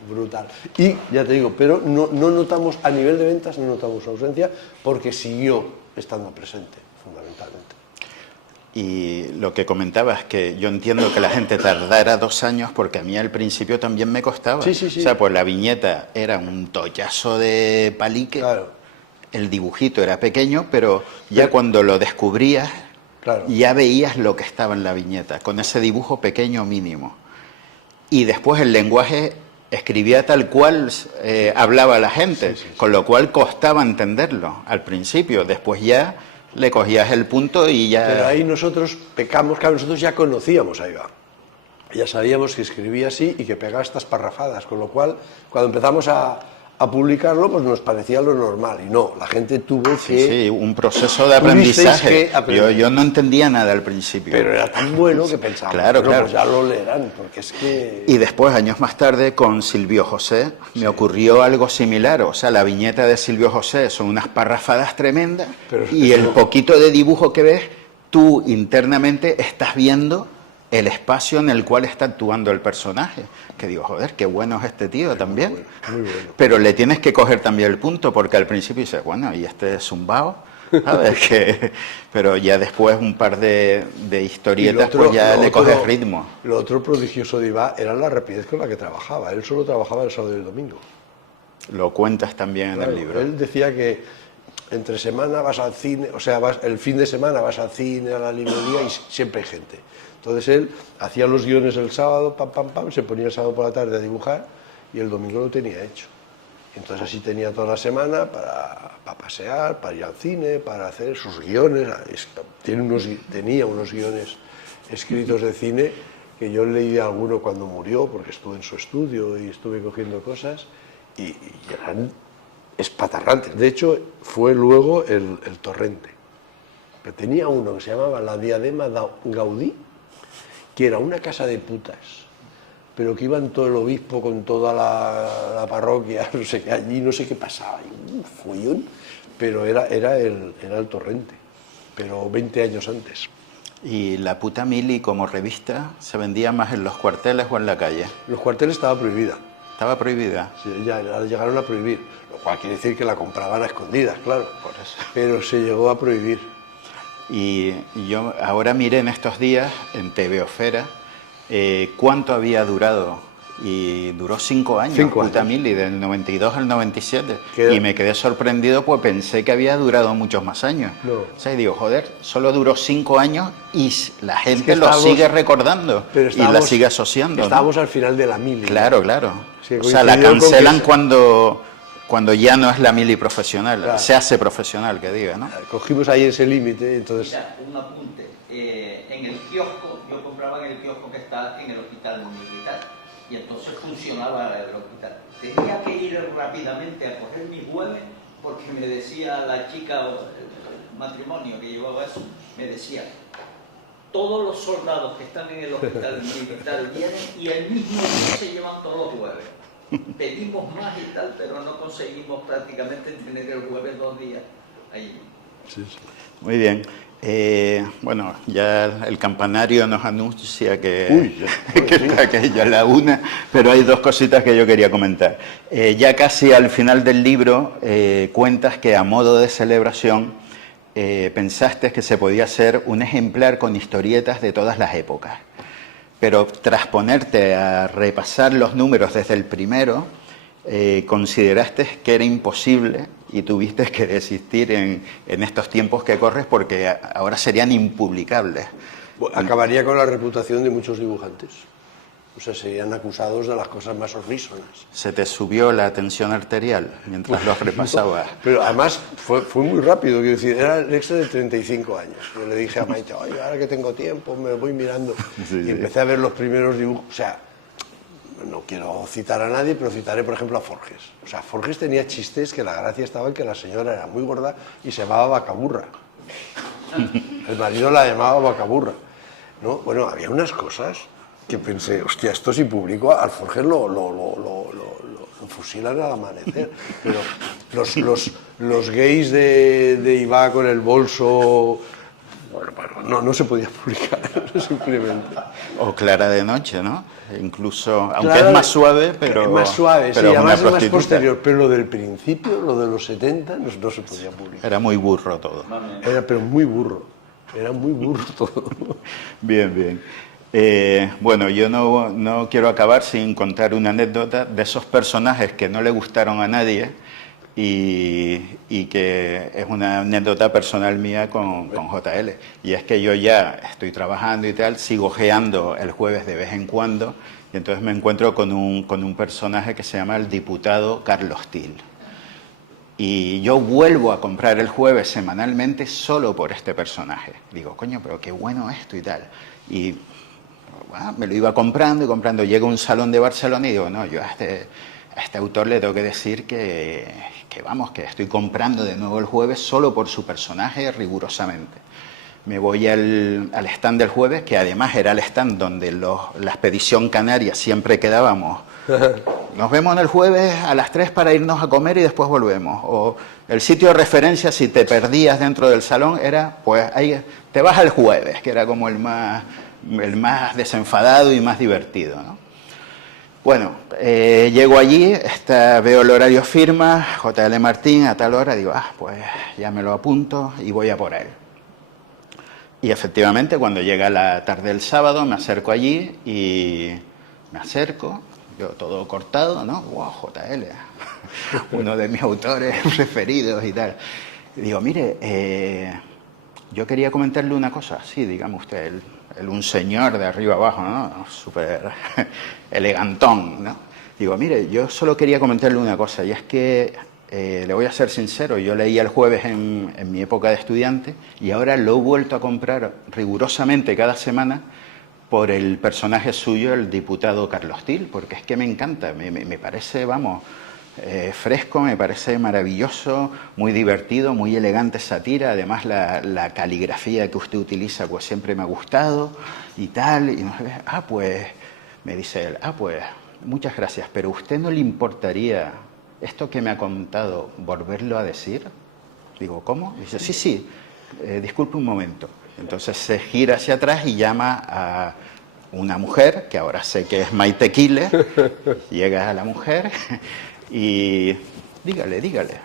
brutal. Y ya te digo, pero no notamos, a nivel de ventas, no notamos su ausencia porque siguió estando presente, fundamentalmente. Y lo que comentabas, que yo entiendo que la gente tardara 2 años, porque a mí al principio también me costaba. Sí, sí, sí. O sea, pues la viñeta era un tollazo de palique, Claro. el dibujito era pequeño, pero ya cuando lo descubrías, Claro. ya veías lo que estaba en la viñeta, con ese dibujo pequeño mínimo. Y después el lenguaje escribía tal cual hablaba la gente, Sí. con lo cual costaba entenderlo al principio, después ya le cogías el punto y ya... Pero ahí nosotros pecamos, claro, nosotros ya conocíamos a Ibá. Ya sabíamos que escribía así y que pegaba estas parrafadas, con lo cual, cuando empezamos a publicarlo, pues nos parecía lo normal. Y no, la gente tuvo que... Sí, un proceso de Tuvisteis aprendizaje. que aprender. Yo no entendía nada al principio. Pero era tan bueno que pensaba, Claro, bueno, claro. pues ya lo leerán, porque es que... Y después, años más tarde, con Silvio José, me ocurrió algo similar. O sea, la viñeta de Silvio José son unas parrafadas tremendas Pero y eso el no- poquito de dibujo que ves, tú internamente estás viendo el espacio en el cual está actuando el personaje. Que digo, joder, qué bueno es este tío también. muy bueno. Pero le tienes que coger también el punto, porque al principio dices, bueno, y este es zumbao, ¿sabes? Pero ya después un par de historietas, pues ya le coges ritmo. Lo otro prodigioso de Ibá era la rapidez con la que trabajaba. Él solo trabajaba el sábado y el domingo. Lo cuentas también en Claro, el libro. él decía que entre semana vas al cine, o sea, el fin de semana vas al cine, a la librería y siempre hay gente. Entonces él hacía los guiones el sábado, pam, pam, pam, se ponía el sábado por la tarde a dibujar y el domingo lo tenía hecho. Entonces así tenía toda la semana para pasear, para ir al cine, para hacer sus guiones. Tenía unos guiones escritos de cine que yo leí de alguno cuando murió, porque estuve en su estudio y estuve cogiendo cosas y eran espatarrantes. De hecho, fue luego el Torrente. Pero tenía uno que se llamaba La Diadema Gaudí, que era una casa de putas, pero que iban todo el obispo con toda la parroquia, no sé qué, allí no sé qué pasaba, y un follón, pero era el Torrente, pero 20 años antes. ¿Y La puta Mili como revista se vendía más en los cuarteles o en la calle? Los cuarteles estaba prohibida, Estaba prohibida. sí, ya la llegaron a prohibir, lo cual quiere decir que la compraban a escondidas, claro, Por eso. pero se llegó a prohibir. Y yo ahora miré en estos días en TVOfera cuánto había durado. Y duró 5 años, 5 Puta años. Mili, del 92 al 97. Queda- Y me quedé sorprendido, pues pensé que había durado muchos más años. No. O sea, y digo, joder, solo duró 5 años y la gente que lo estábamos- sigue recordando pero y la estábamos- sigue asociando. ¿no? Estábamos al final de la mili. Claro, claro. Sí, O sea, la coincidió con que cancelan se- cuando ya no es la Mili profesional, Claro. se hace profesional, que diga, ¿no? Cogimos ahí ese límite, entonces... Mira, un apunte. En el kiosco, yo compraba en el kiosco que está en el hospital militar y entonces funcionaba el hospital. Tenía que ir rápidamente a coger mis huevos porque me decía la chica, el matrimonio que llevaba eso, me decía, todos los soldados que están en el hospital militar vienen y el mismo día se llevan todos los jueves. Pedimos más y tal, pero no conseguimos prácticamente tener el jueves 2 días ahí. Muy bien. Bueno, ya el campanario nos anuncia que, Uy, ya, que sí. está aquello a la 1, pero hay 2 cositas que yo quería comentar. Ya casi al final del libro cuentas que a modo de celebración pensaste que se podía hacer un ejemplar con historietas de todas las épocas. Pero tras ponerte a repasar los números desde el primero, consideraste que era imposible y tuviste que desistir en estos tiempos que corres porque ahora serían impublicables. Acabaría con la reputación de muchos dibujantes. O sea, serían acusados de las cosas más horrísonas. Se te subió la tensión arterial mientras los repasabas. Pero además fue muy rápido, quiero decir, era el ex de 35 años. Yo le dije a Maite, oye, ahora que tengo tiempo, me voy mirando. Sí, y sí. empecé a ver los primeros dibujos. O sea, no quiero citar a nadie, pero citaré, por ejemplo, a Forges. O sea, Forges tenía chistes que la gracia estaba en que la señora era muy gorda y se llamaba Vacaburra. El marido la llamaba Vacaburra, ¿no? Bueno, había unas cosas que pensé, hostia, esto si publico, al Forges lo fusilan al amanecer. Pero los gays de Iba con el bolso, bueno, no se podía publicar, simplemente. O Clara de Noche, ¿no? Incluso, aunque Claro, es más suave, pero... Es más suave, pero sí, es una además es más prostituta. posterior. Pero lo del principio, lo de los 70, no se podía publicar. Era muy burro todo. Era, pero muy burro. Era muy burro todo. Bien, bien. Bueno, yo no quiero acabar sin contar una anécdota de esos personajes que no le gustaron a nadie y que es una anécdota personal mía con JL. Y es que yo ya estoy trabajando y tal, sigo geando el jueves de vez en cuando y entonces me encuentro con un personaje que se llama el diputado Carlos Til. Y yo vuelvo a comprar el jueves semanalmente solo por este personaje. Digo, coño, pero qué bueno esto y tal. Y bueno, me lo iba comprando y comprando. Llego a un salón de Barcelona y digo, no, yo a este autor le tengo que decir que vamos, que estoy comprando de nuevo el jueves solo por su personaje rigurosamente. Me voy al stand del jueves, que además era el stand donde la expedición canaria siempre quedábamos. Nos vemos el jueves a las 3 para irnos a comer y después volvemos. O el sitio de referencia, si te perdías dentro del salón, era, pues ahí te vas al jueves, que era como el más desenfadado y más divertido, ¿no? Bueno, llego allí, veo el horario firma, JL Martín a tal hora, digo, pues ya me lo apunto y voy a por él. Y efectivamente, cuando llega la tarde del sábado, me acerco allí y me acerco, yo todo cortado, ¿no? ¡Wow, JL! Uno de mis autores preferidos y tal. Y digo, mire, yo quería comentarle una cosa. Sí, dígame usted, un señor de arriba abajo, ¿no? Súper elegantón, ¿no? Digo, mire, yo solo quería comentarle una cosa, y es que le voy a ser sincero, yo leía el jueves en mi época de estudiante y ahora lo he vuelto a comprar rigurosamente cada semana por el personaje suyo, el diputado Carlos Til, porque es que me encanta, me parece, vamos, fresco, me parece maravilloso, muy divertido, muy elegante esa tira, además la caligrafía que usted utiliza pues siempre me ha gustado y tal, y pues, me dice él, pues, muchas gracias, pero ¿a usted no le importaría esto que me ha contado volverlo a decir? Digo, ¿cómo? Dice, sí, disculpe un momento. Entonces se gira hacia atrás y llama a una mujer, que ahora sé que es Maite Quile, llega a la mujer y dígale.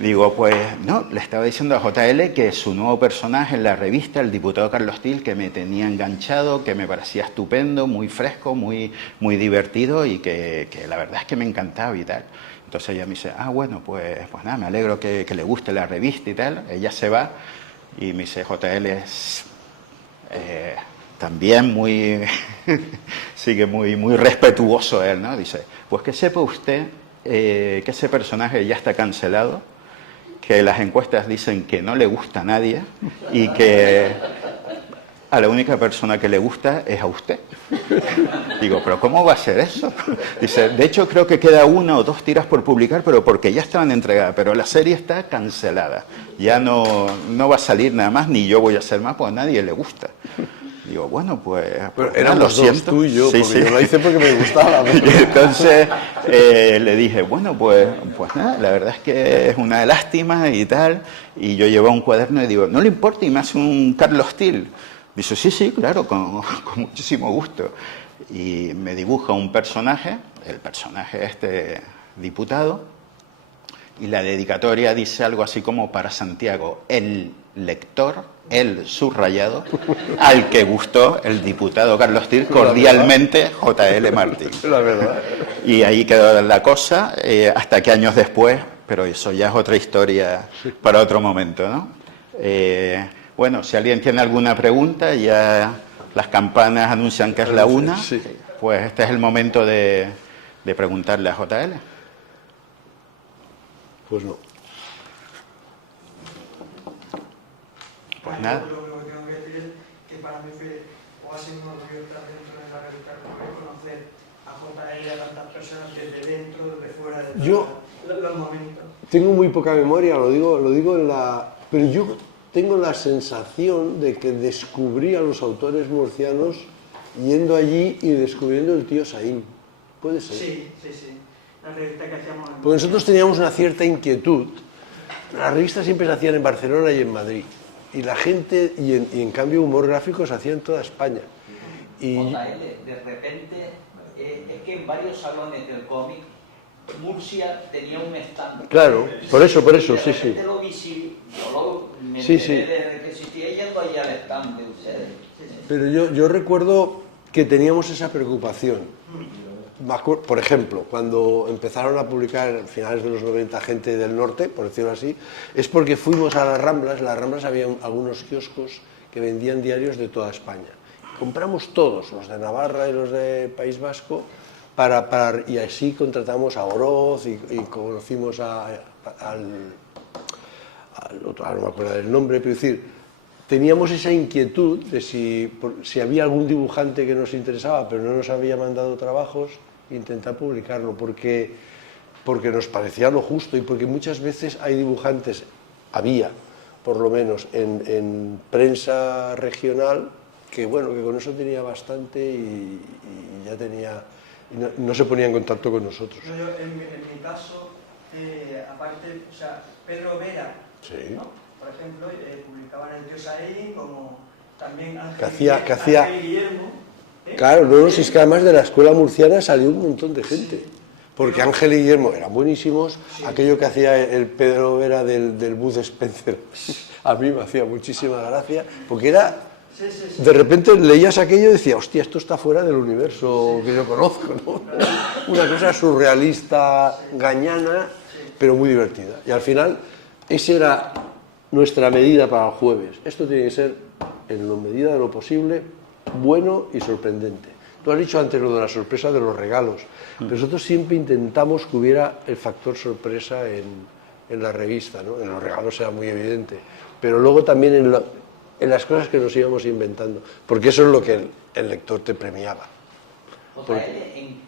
Digo, pues no, le estaba diciendo a JL que su nuevo personaje en la revista, el diputado Carlos Til, que me tenía enganchado, que me parecía estupendo, muy fresco, muy divertido y que la verdad es que me encantaba y tal. Entonces ella me dice, bueno, pues nada, me alegro que le guste la revista y tal. Ella se va y me dice, JL es también sigue muy respetuoso él, ¿no? Dice, pues que sepa usted que ese personaje ya está cancelado, que las encuestas dicen que no le gusta a nadie y que a la única persona que le gusta es a usted. Digo, ¿pero cómo va a ser eso? Dice, de hecho creo que queda 1 o 2 tiras por publicar, pero porque ya estaban entregadas, pero la serie está cancelada. Ya no va a salir nada más, ni yo voy a hacer más, pues a nadie le gusta. Digo, bueno, pues pero éramos lo siento. Dos, tú y yo, sí, porque yo lo hice porque me gustaba. Y entonces le dije, bueno, pues nada, la verdad es que es una lástima y tal. Y yo llevo un cuaderno y digo, ¿no le importa? Y me hace un Carlos Til. Dice, sí, claro, con muchísimo gusto. Y me dibuja un personaje, el personaje diputado, Y la dedicatoria dice algo así como para Santiago, el lector, el subrayado, al que gustó el diputado Carlos Tir, cordialmente J.L. Martín. La verdad. Y ahí quedó la cosa, hasta que años después, pero eso ya es otra historia para otro momento, ¿no? Bueno, si alguien tiene alguna pregunta, ya las campanas anuncian que es la 1, Sí. pues este es el momento de preguntarle a J.L. Pues no. Pues nada. Lo que tengo que decir es que para mí fue o ha sido un orgullo estar dentro de la revista Correo, conocer a JL y a tantas personas desde dentro, desde fuera, de los momentos. Tengo muy poca memoria, lo digo en la... Pero yo tengo la sensación de que descubrí a los autores murcianos yendo allí y descubriendo el tío Saín. ¿Puede ser? Sí. La revista que hacíamos... Porque nosotros teníamos una cierta inquietud. Las revistas siempre se hacían en Barcelona y en Madrid. Y la gente, y en cambio humor gráfico se hacía en toda España. Y JL, de repente, es que en varios salones del cómic, Murcia tenía un stand. claro, por eso, sí, sí. Lo vi, yo me Sí, enteré sí. desde que existía yendo allá al stand de ustedes. Pero yo recuerdo que teníamos esa preocupación. Por ejemplo, cuando empezaron a publicar a finales de los 90 gente del norte, por decirlo así, es porque fuimos a las Ramblas. En las Ramblas había algunos kioscos que vendían diarios de toda España. Compramos todos, los de Navarra y los de País Vasco, y así contratamos a Oroz y conocimos al otro, no me acuerdo del nombre, pero es decir, teníamos esa inquietud de si había algún dibujante que nos interesaba pero no nos había mandado trabajos, intentar publicarlo, porque nos parecía lo justo y porque muchas veces hay dibujantes, había por lo menos en prensa regional, que bueno, que con eso tenía bastante y ya tenía, y no se ponía en contacto con nosotros. Yo, en mi caso, aparte, o sea, Pedro Vera, Sí. ¿no? Por ejemplo, publicaban el tío Saín, como también Que hacía- Ángel Guillermo. Claro, no, si es que además de la escuela murciana salió un montón de gente. Porque Ángel y Guillermo eran buenísimos. Aquello que hacía el Pedro Vera del Bud Spencer, a mí me hacía muchísima gracia, porque era... De repente leías aquello y decías, hostia, esto está fuera del universo que yo conozco, ¿no? Una cosa surrealista, gañana, pero muy divertida. Y al final, esa era nuestra medida para el jueves. Esto tiene que ser, en la medida de lo posible, bueno y sorprendente. Tú has dicho antes lo de la sorpresa de los regalos, pero nosotros siempre intentamos que hubiera el factor sorpresa en la revista, ¿no? En los regalos era muy evidente, pero luego también en las cosas que nos íbamos inventando, porque eso es lo que el lector te premiaba. JL,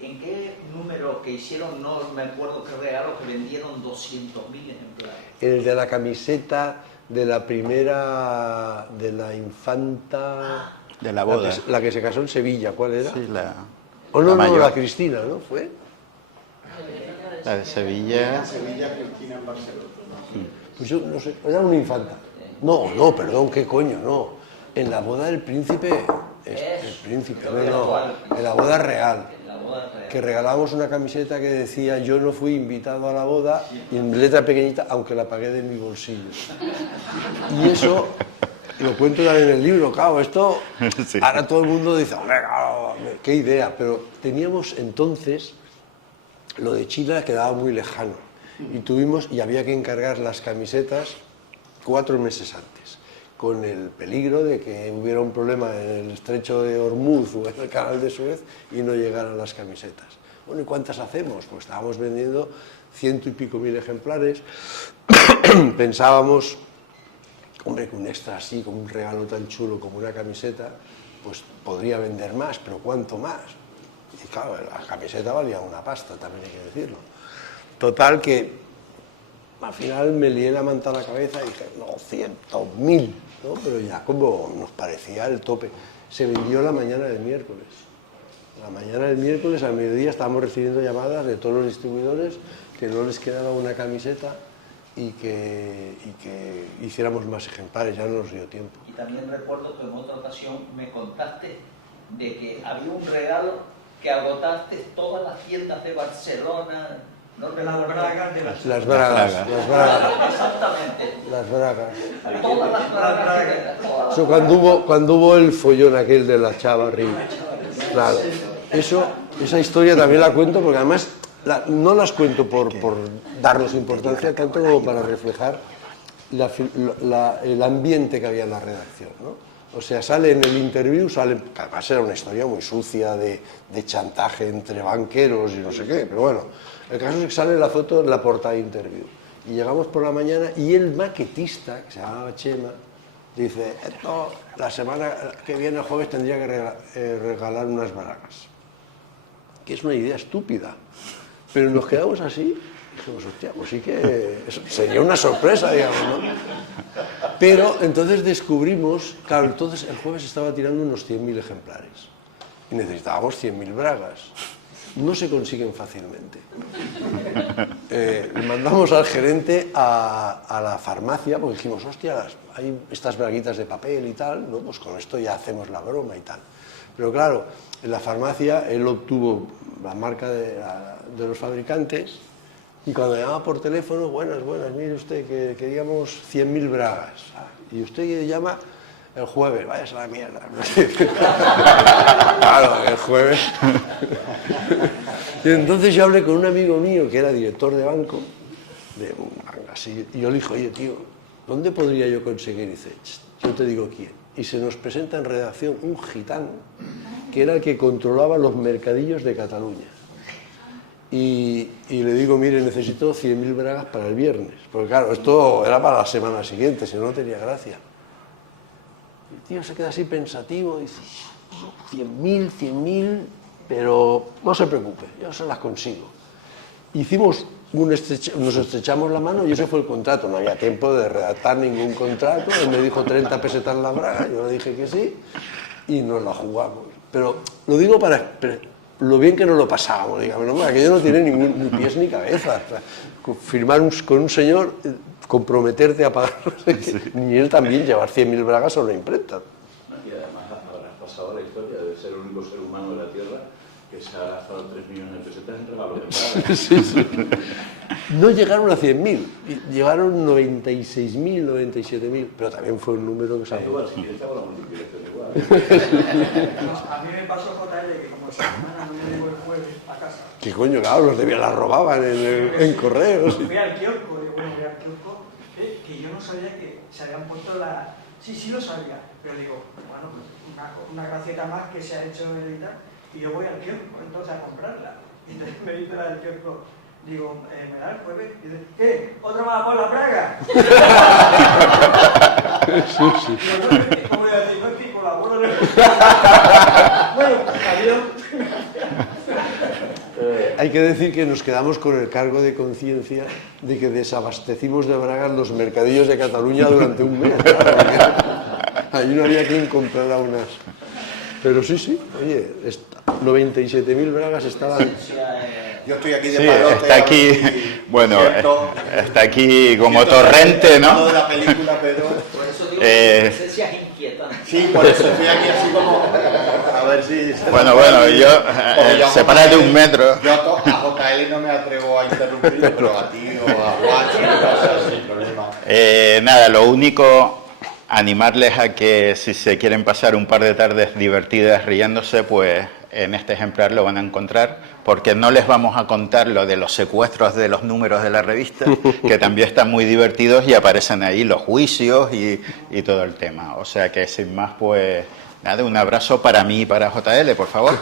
¿en qué número que hicieron, no me acuerdo qué regalo, que vendieron 200.000 ejemplares? En el de la camiseta de la primera, de la infanta... De la boda. La que se casó en Sevilla, ¿cuál era? Sí, la No, mayor. la Cristina, ¿no? ¿Fue? La de Sevilla. Pues yo no sé, era una infanta. No, perdón, qué coño, no. En la boda del príncipe, el príncipe, no, en la boda real. La boda real. Que regalábamos una camiseta que decía yo no fui invitado a la boda, y en letra pequeñita, aunque la pagué de mi bolsillo. Y eso lo cuento también en el libro, claro, esto Sí. ahora todo el mundo dice, hombre, claro, qué idea, pero teníamos entonces lo de China quedaba muy lejano y había que encargar las camisetas 4 meses antes, con el peligro de que hubiera un problema en el estrecho de Hormuz o en el canal de Suez y no llegaran las camisetas. Bueno, ¿y cuántas hacemos? Pues estábamos vendiendo 100 y pico mil ejemplares. Pensábamos, hombre, que un extra así, con un regalo tan chulo como una camiseta, pues podría vender más, pero ¿cuánto más? Y claro, la camiseta valía una pasta, también hay que decirlo. Total que al final me lié la manta a la cabeza y dije, no, 100.000, ¿no? Pero ya como nos parecía el tope. Se vendió la mañana del miércoles. La mañana del miércoles al mediodía estábamos recibiendo llamadas de todos los distribuidores que no les quedaba una camiseta y que hiciéramos más ejemplares, ya no nos dio tiempo. Y también recuerdo que en otra ocasión me contaste de que había un regalo que agotaste todas las tiendas de Barcelona, No, de las bragas de las... Las bragas. Exactamente. Las bragas. Todas las bragas. Todas. Eso cuando hubo el follón aquel de la Chavarri. Claro. Esa historia también la cuento porque además no las cuento por darles importancia, tanto como para reflejar el ambiente que había en la redacción, ¿no? O sea, sale en el interview, que además era una historia muy sucia de chantaje entre banqueros y no sé qué, pero bueno, el caso es que sale la foto en la portada de interview. Y llegamos por la mañana y el maquetista, que se llamaba Chema, dice, la semana que viene, el jueves, tendría que regalar unas bragas. Que es una idea estúpida. Pero nos quedamos así, dijimos, hostia, pues sí que sería una sorpresa, digamos, ¿no? Pero entonces descubrimos, claro, entonces el jueves estaba tirando unos 100.000 ejemplares y necesitábamos 100.000 bragas. No se consiguen fácilmente. Le mandamos al gerente a la farmacia porque dijimos, hostia, hay estas braguitas de papel y tal, ¿no? Pues con esto ya hacemos la broma y tal. Pero claro, en la farmacia él obtuvo la marca de los fabricantes y cuando llamaba por teléfono, buenas, mire usted, que queríamos 100.000 bragas. Y usted llama el jueves, váyase a la mierda. Claro, el jueves. Y entonces yo hablé con un amigo mío que era director de banco, y yo le dije, oye tío, ¿dónde podría yo conseguir? Y dice, yo te digo quién. Y se nos presenta en redacción un gitano que era el que controlaba los mercadillos de Cataluña. Y le digo, mire, necesito 100.000 bragas para el viernes. Porque claro, esto era para la semana siguiente, si no, no tenía gracia. Y el tío se queda así pensativo y dice, 100.000, pero no se preocupe, yo se las consigo. Hicimos nos estrechamos la mano y ese fue el contrato. No había tiempo de redactar ningún contrato. Él me dijo 30 pesetas la braga, yo le dije que sí y nos la jugamos. Pero lo digo para lo bien que nos lo pasábamos, digamos, ¿no? Aquello no tiene ni pies ni cabeza. O sea, firmar con un señor, comprometerte a pagar, ni él también llevar 100.000 bragas a una imprenta. Y además habrás pasado la historia de ser el único ser humano de la Tierra que se ha gastado 3 millones de pesetas en regalos de bragas. Sí. No llegaron a 100.000, llegaron 96.000, 97.000, pero también fue un número que se... A igual. A mí me pasó, JL, que como esta semana no me llegó el jueves a casa. ¿Qué coño? Claro, los las robaban en correos. Fui al kiosco, que yo no sabía que se habían puesto la... Sí lo sabía, pero digo, bueno, pues una gracieta más que se ha hecho en el y yo voy al kiosco entonces a comprarla. Y entonces me dice la del kiosco, digo, ¿me da el jueves? Y dice, ¿qué? ¿Otra más por la braga? Sí. Digo, no, ¿cómo voy a decir? No es que colaboro en el... Bueno, adiós. Hay que decir que nos quedamos con el cargo de conciencia de que desabastecimos de bragas los mercadillos de Cataluña durante un mes. Claro, ahí no había quien comprara unas. Pero sí, oye, 97.000 bragas estaban... Yo estoy aquí de Sí, palote, está aquí, y, bueno, cierto, está aquí como cierto, torrente, ¿no? de la película, pero... Por eso digo que la presencia es inquietante. Sí, por eso estoy aquí así como... A ver si... Bueno, yo sepárate un metro. Yo a JL no me atrevo a interrumpir, pero a ti o a Guachi no pasa sin problema. Nada, lo único, animarles a que si se quieren pasar un par de tardes divertidas riéndose, pues en este ejemplar lo van a encontrar, porque no les vamos a contar lo de los secuestros de los números de la revista, que también están muy divertidos y aparecen ahí los juicios y todo el tema. O sea que sin más, pues nada, un abrazo para mí y para JL, por favor.